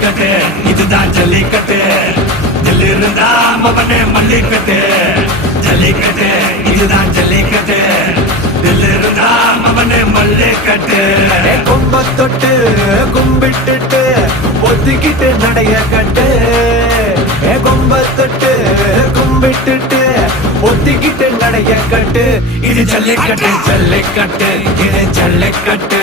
ஜல்லிக்கட்டு இதுதான் ஜல்லிக்கட்டு. தில் இருந்தா மவனே மல்லிக்கட்டு. ஜல்லிக்கட்டு இதுதான் ஜல்லிக்கட்டு. தில் இருந்தா மவனே மல்லிக்கட்டு. கும்ப தொட்டு கும்பிட்டுட்டு ஒத்திக்கிட்டு நடைய கட்டு. கும்ப தொட்டு கும்பிட்டுட்டு ஒத்திக்கிட்டு நடைய கட்டு. இது ஜல்லிக்கட்டு. ஜல்லிக்கட்டு. இது ஜல்லிக்கட்டு.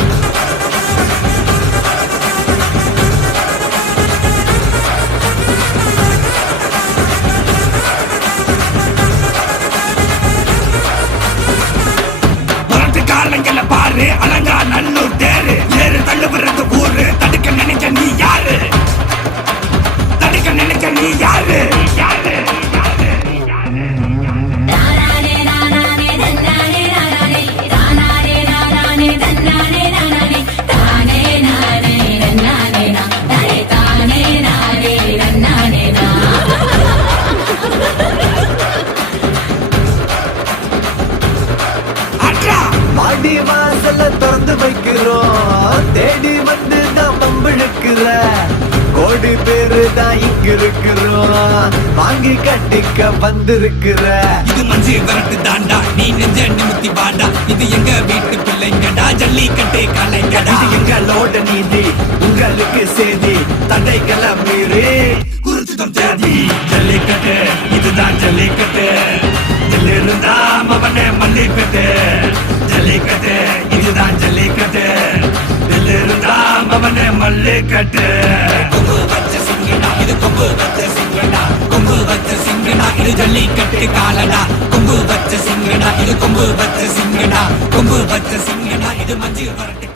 வாசல்ல திறந்து வைக்கிறோம். தேடி வந்து தான் பம்பிழுக்கிற கோடி பேரு தான் இங்க இருக்கிறோம். வாங்கி கட்டிக்க வந்திருக்கிற. இது மஞ்சு விரட்டு தாண்டா. நீ நெஞ்ச நிமித்தி பாண்டா இது எங்க வீட்டு பிள்ளைங்கடா. ஜல்லிக்கட்டு கலைங்கடா. இது எங்களோட நீதி. உங்களுக்கு செய்தி தடைகளை இது ஜல்லிக்கட்டு காலடா. கொம்பு வச்ச சிங்கடா. இது கொம்பு வச்ச சிங்கடா. கொம்பு வச்ச சிங்கடா. இது மஞ்சு வரட்டு